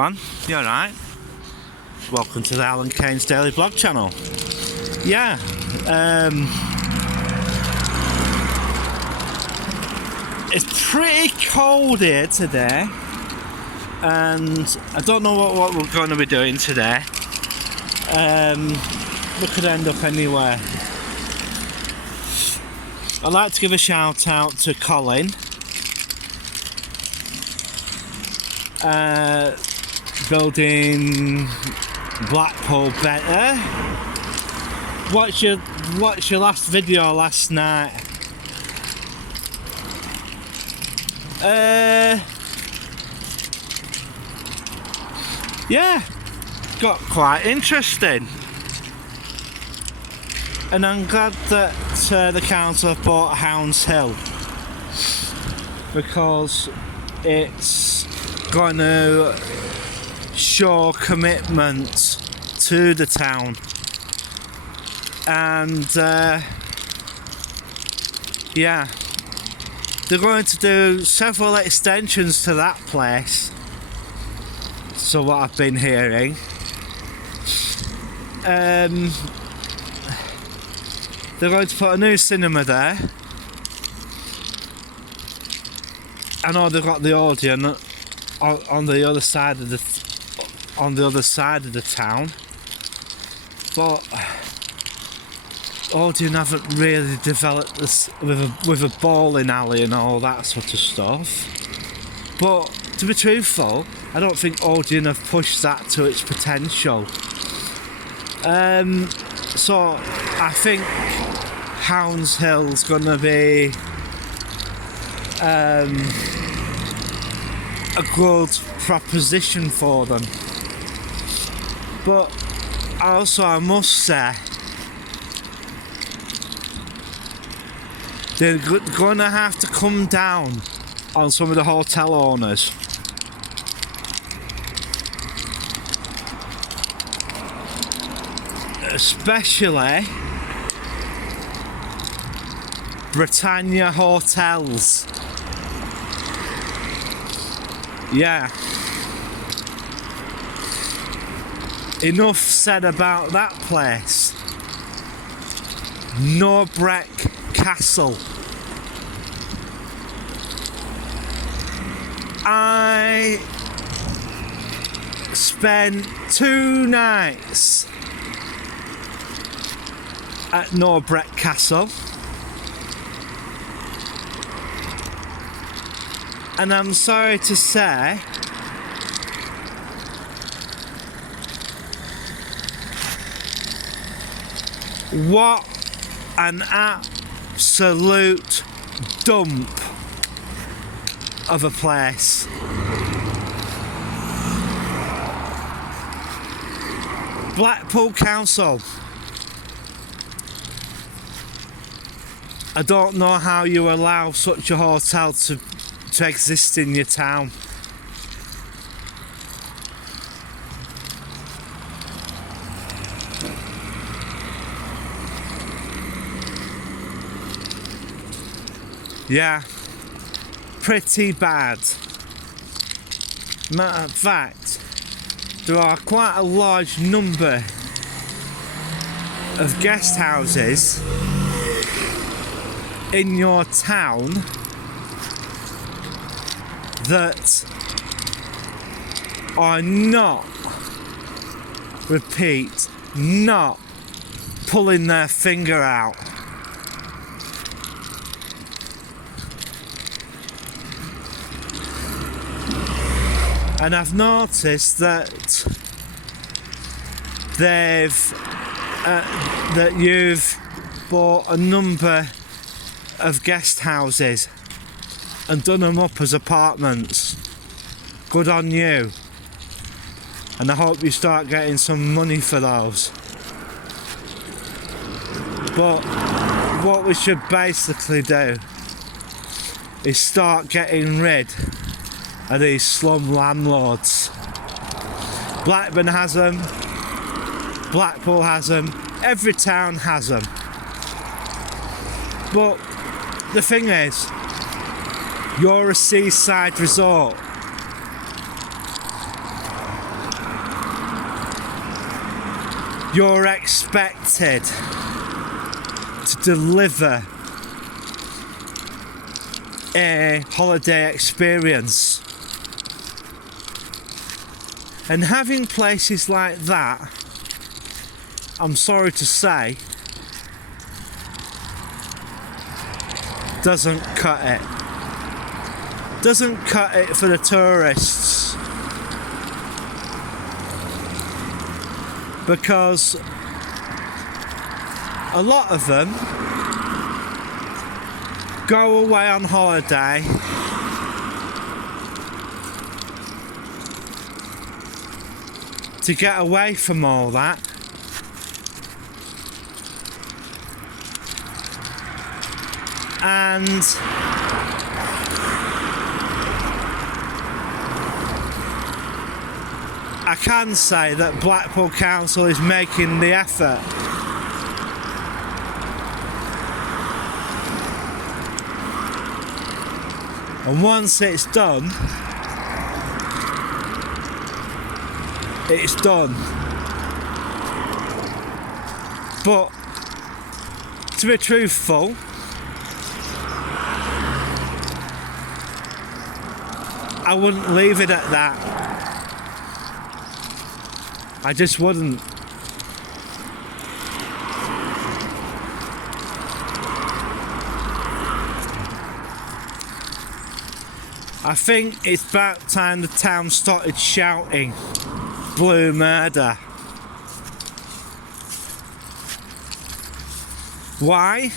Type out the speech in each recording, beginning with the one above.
One, you alright? Welcome to the Alan Keynes Daily Blog channel. Yeah, it's pretty cold here today, and I don't know what we're going to be doing today. We could end up anywhere. I'd like to give a shout out to Colin. Building Blackpool better. What's your last video last night? Yeah, got quite interesting, and I'm glad that the council have bought Hounds Hill, because it's going to show commitment to the town, and yeah, they're going to do several extensions to that place, so what I've been hearing. They're going to put a new cinema there. I know they've got the Odeon on the other side of the town, but Odeon haven't really developed this with a bowling alley and all that sort of stuff. But to be truthful, I don't think Odeon have pushed that to its potential. So I think Hounds Hill's gonna be a good proposition for them. But also, I must say, they're gonna have to come down on some of the hotel owners. Especially Britannia Hotels. Yeah. Enough said about that place. Norbreck Castle. I spent 2 nights at Norbreck Castle, and I'm sorry to say what an absolute dump of a place. Blackpool Council, I don't know how you allow such a hotel to exist in your town. Yeah, pretty bad. Matter of fact, there are quite a large number of guest houses in your town that are not, repeat, not pulling their finger out. And I've noticed that that you've bought a number of guest houses and done them up as apartments. Good on you. And I hope you start getting some money for those. But what we should basically do is start getting rid of these slum landlords. Blackburn has them, Blackpool has them, every town has them. But the thing is, you're a seaside resort. you're expected to deliver a holiday experience. And having places like that, I'm sorry to say, doesn't cut it. Doesn't cut it for the tourists. Because a lot of them go away on holiday to get away from all that, and I can say that Blackpool Council is making the effort. And once it's done, it's done. But to be truthful, I wouldn't leave it at that. I just wouldn't. I think it's about time the town started shouting blue murder. Why?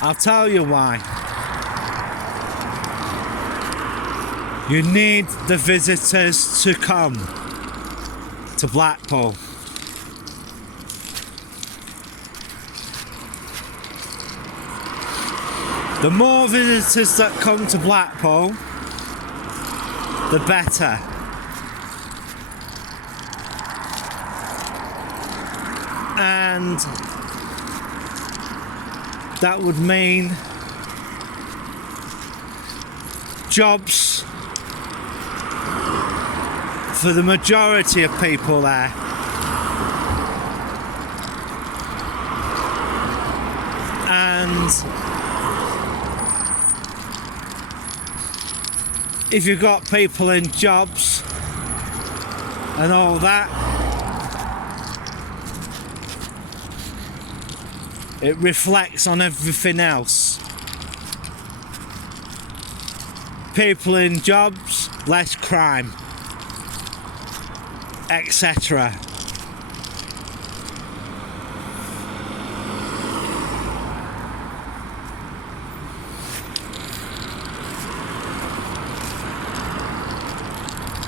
I'll tell you why. You need the visitors to come to Blackpool. The more visitors that come to Blackpool, the better. And that would mean jobs for the majority of people there. And if you've got people in jobs and all that, it reflects on everything else. People in jobs, less crime, etc.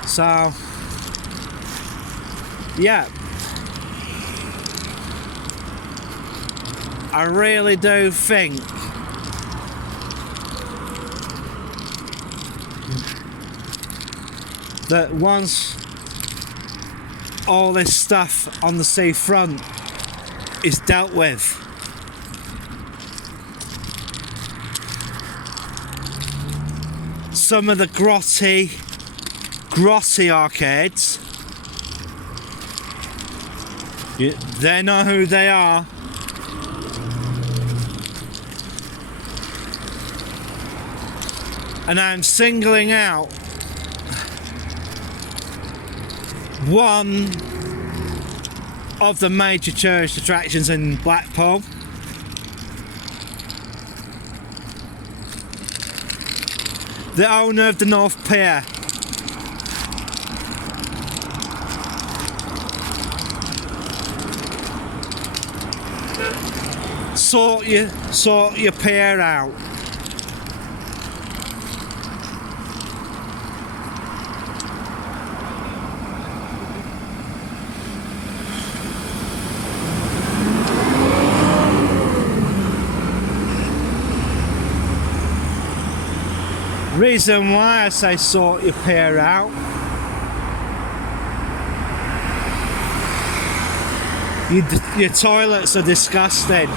So, yeah, I really do think that once all this stuff on the seafront is dealt with, some of the grotty arcades, they know who they are. And I'm singling out one of the major tourist attractions in Blackpool. The owner of the North Pier. Sort your pier out. Reason why I say sort your pier out Your toilets are disgusting.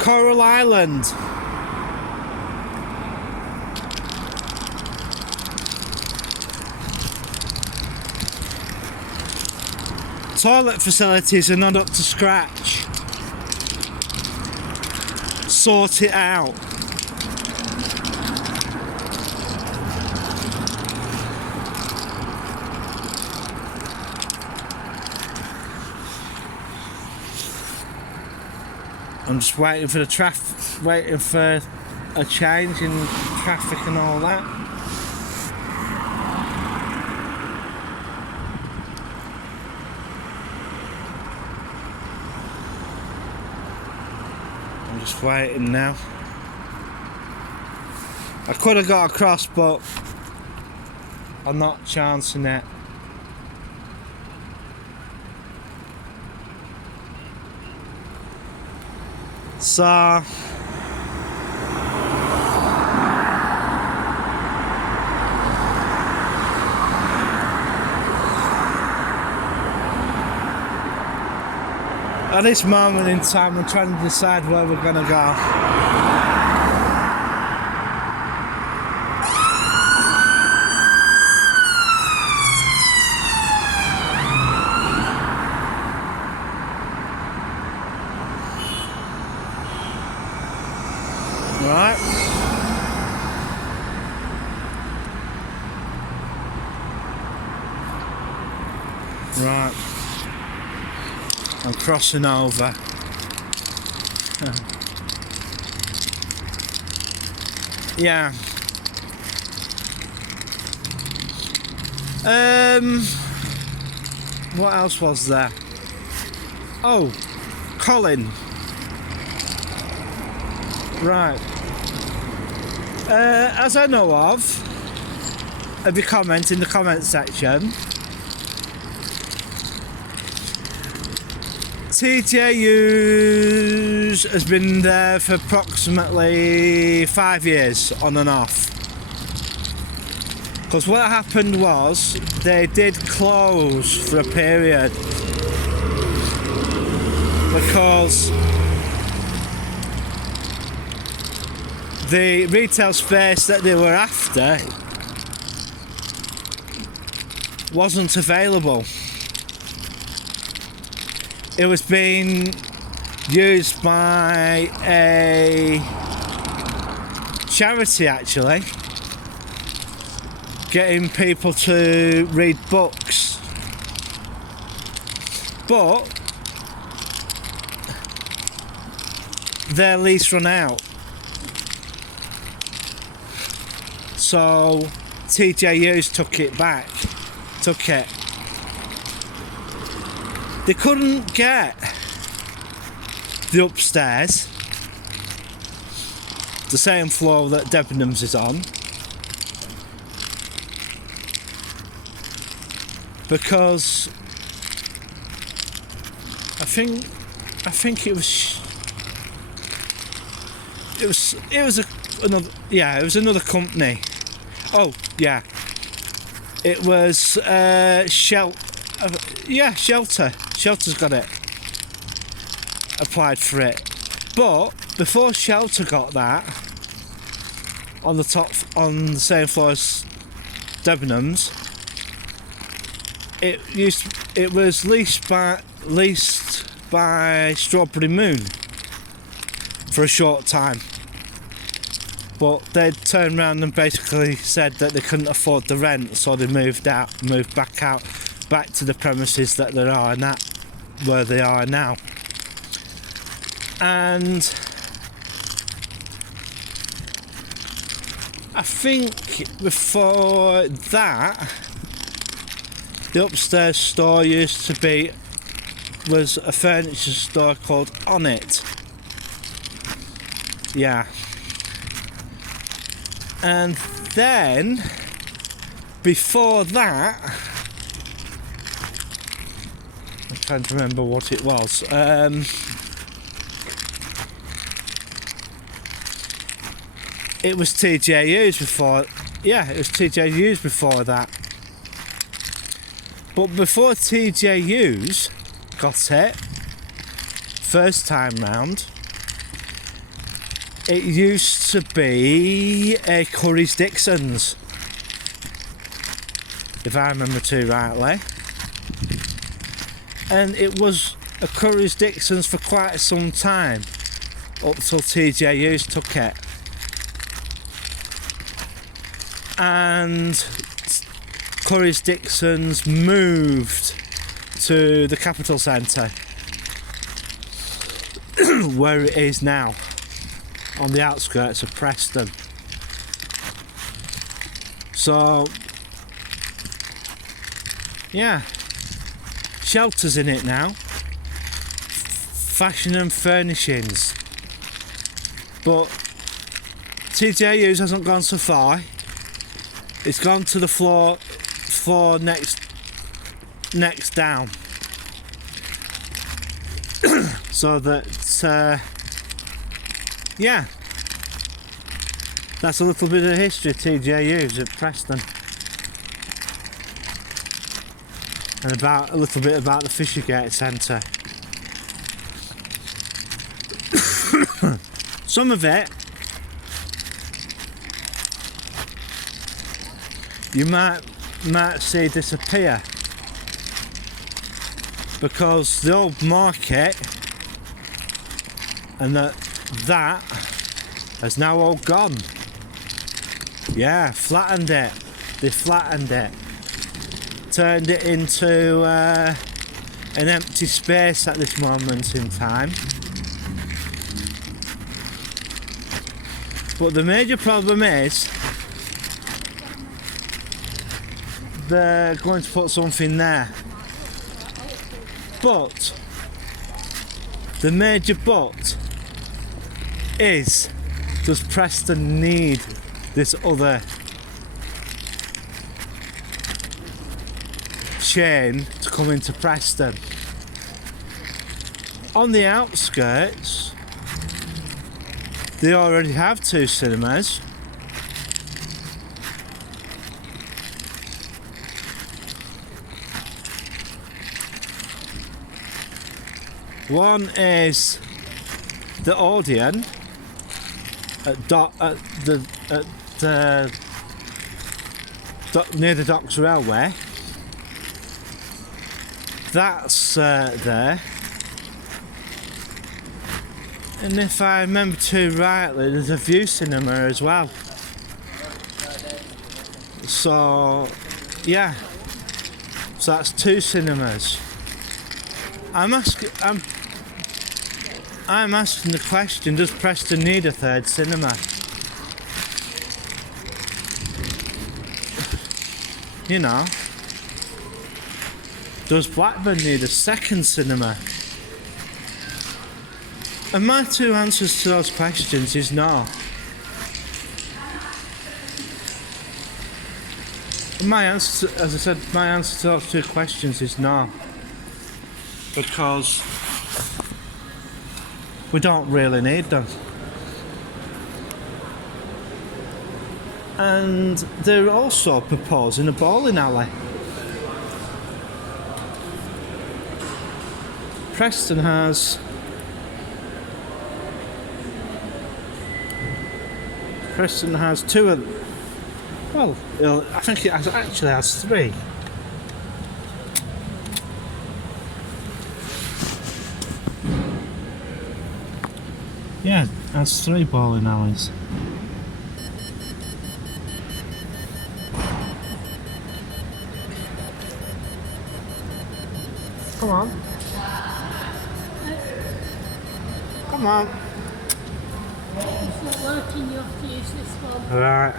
Coral Island. Toilet facilities are not up to scratch. Sort it out. I'm just waiting for waiting for a change in traffic and all that. I'm just waiting now. I could have got across, but I'm not chancing it. So at this moment in time, we're trying to decide where we're gonna go. Right. Right. I'm crossing over. Yeah. What else was there? Oh, Colin. Right. As I know of your comment in the comment section, TJ Hughes has been there for approximately 5 years, on and off. Because what happened was, they did close for a period. Because the retail space that they were after wasn't available. It was being used by a charity, actually, getting people to read books. But their lease ran out. So TJ Hughes took it. They couldn't get the upstairs, the same floor that Debenhams is on, because I think it was another company. Oh yeah, it was Shelter. Shelter's got it, applied for it. But before Shelter got that, on the same floor as Debenhams, it was leased by Strawberry Moon for a short time. But they turned around and basically said that they couldn't afford the rent, so they moved back to the premises that they are now, where they are now. And I think before that, the upstairs store was a furniture store called On It. Yeah. And then before that, I'm trying to remember what it was. it was TJU's before. Yeah, it was TJU's before that. But before TJU's got it, first time round, it used to be a Curry's Dixon's, if I remember too rightly. And it was a Curry's Dixon's for quite some time, up till TJU's took it. And Curry's Dixon's moved to the Capital Centre, where it is now, on the outskirts of Preston. So, yeah, Shelter's in it now, Fashion and Furnishings, but TJU's hasn't gone so far. It's gone to the floor next down, so that yeah, that's a little bit of history of TJU's at Preston, and about a little bit about the Fishergate Centre. Some of it you might see disappear, because the old market and that has now all gone. Yeah, flattened it. They flattened it, turned it into an empty space at this moment in time. But the major problem is they're going to put something there. But the major but is, does Preston need this other chain to come into Preston? On the outskirts, they already have 2 cinemas. One is the Odeon near the Docks Railway. That's there. And if I remember too rightly, there's a View Cinema as well. So, yeah. So that's 2 cinemas. I'm asking the question, does Preston need a 3rd cinema? You know, does Blackburn need a 2nd cinema? And my 2 answers to those questions is no. My answer, as I said, my answer to those 2 questions is no. Because we don't really need them. And they're also proposing a bowling alley. Preston has two of them. Well, I think it actually has 3. Yeah, it has 3 bowling alleys. Come on. Come on. It's not working, you have to use this one. Right.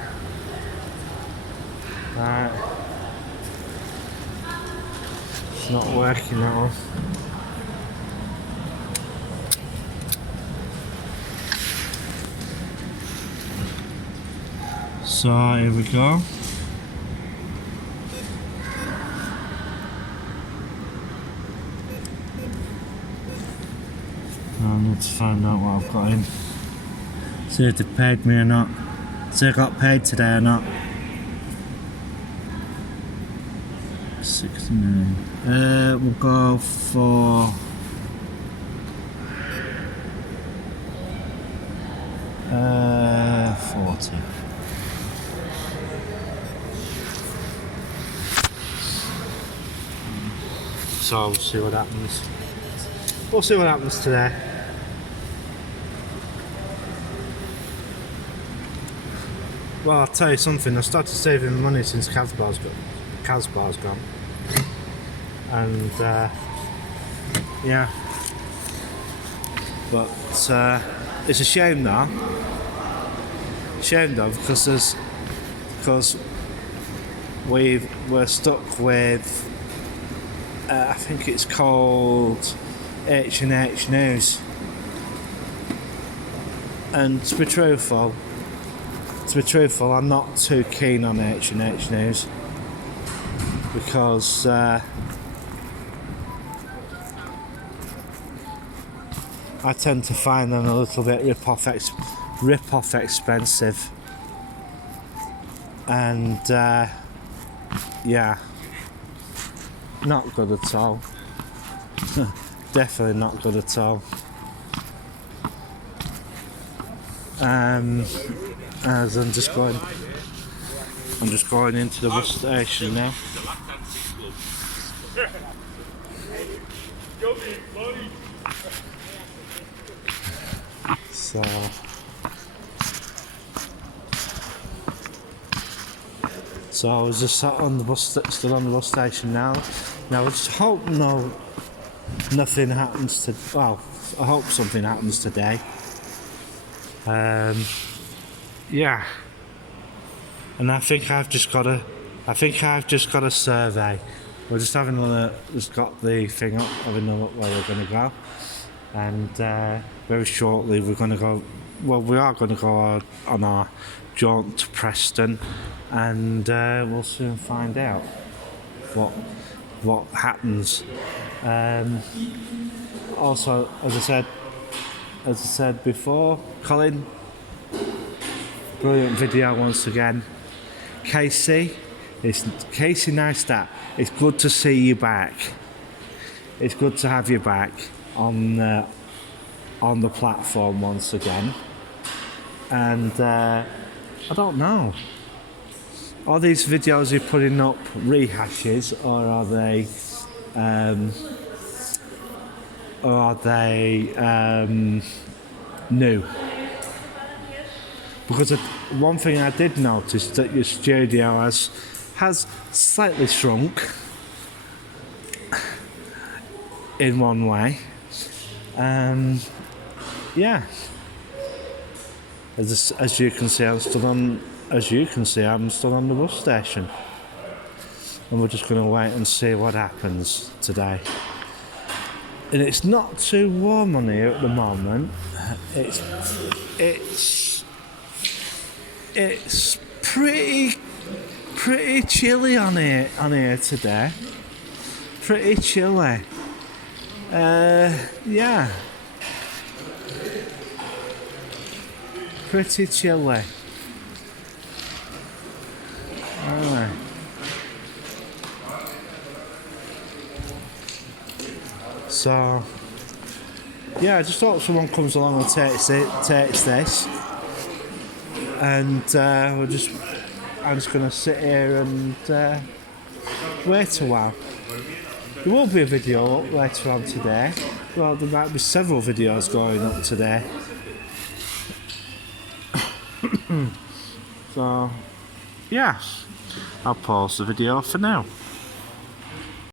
Right. It's not working now. So here we go. I need to find out what I've got in. See if they paid me or not. So I got paid today or not? 69. We'll go for 40. So we'll see what happens. We'll see what happens today. Well, I'll tell you something. I started saving money since Casbar's gone, and yeah. But it's a shame now. Shame though, because we're stuck with. I think it's called H&H News, and to be truthful, I'm not too keen on H&H News because I tend to find them a little bit rip-off expensive, and yeah, not good at all. Definitely not good at all. As I'm just going into the bus station now. So I was just stood on the bus station now. Now I just hope nothing happens to. Well, I hope something happens today. Yeah, and I think I've just got a survey. We're just got the thing up, having a look where we're going to go, and very shortly we're going to go. Well, we are going to go on our jaunt to Preston, and we'll soon find out what happens. Also, as I said before, Colin, brilliant video once again. Casey Neistat, it's good to see you back. It's good to have you back on the platform once again. And I don't know, are these videos you're putting up rehashes, or are they new? Because one thing I did notice that your studio has slightly shrunk in one way. Yeah. As you can see, I'm still on the bus station, and we're just going to wait and see what happens today. And it's not too warm on here at the moment. It's pretty chilly on here today. Pretty chilly. Yeah. Pretty chilly. Alright. So yeah, I just hope someone comes along and takes this, and I'm just going to sit here and wait a while. There will be a video up later on today. Well, there might be several videos going up today. So, yes, I'll pause the video for now.